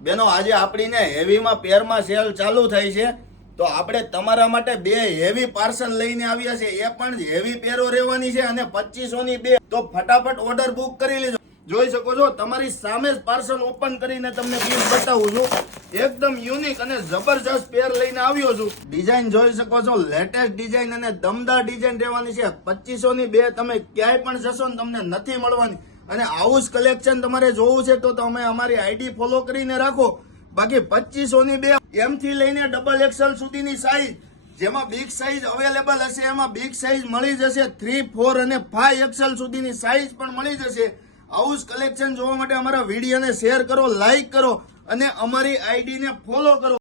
બેનો આજે આપણીને હેવીમાં પેરમાં સેલ ચાલુ થઈ છે તો આપણે તમારા માટે બે હેવી પાર્સલ લઈને આવ્યા છે એ પણ હેવી પેરો રહેવાની છે અને 2500 ની બે તો ફટાફટ ઓર્ડર બુક કરી લેજો જોઈ શકો છો તમારી સામે જ પાર્સલ ઓપન કરીને તમને પીસ બતાવું છું એકદમ યુનિક અને જબરજસ્ત પેર લઈને આવ્યો છું ડિઝાઇન જોઈ શકો છો લેટેસ્ટ ડિઝાઇન અને દમદાર ડિઝાઇન રહેવાની છે 2500 ની બે તમે ક્યાંય પણ જશો ને તમને નથી મળવાની અને આવું જ કલેક્શન તમારે જોવું છે તો તમે અમારી આઈડી ફોલો કરીને રાખો બાકી 2500 ની બે એમ થી લઈને ડબલ એક્સેલ સુધીની સાઈઝ જેમાં બિગ સાઈઝ અવેલેબલ હશે એમાં બિગ સાઈઝ મળી જશે 3, 4 અને 5 એક્સેલ સુધીની સાઈઝ પણ મળી જશે આવું જ કલેક્શન જોવા માટે અમારા વિડીયોને શેર કરો લાઈક કરો અને અમારી આઈડી ને ફોલો કરો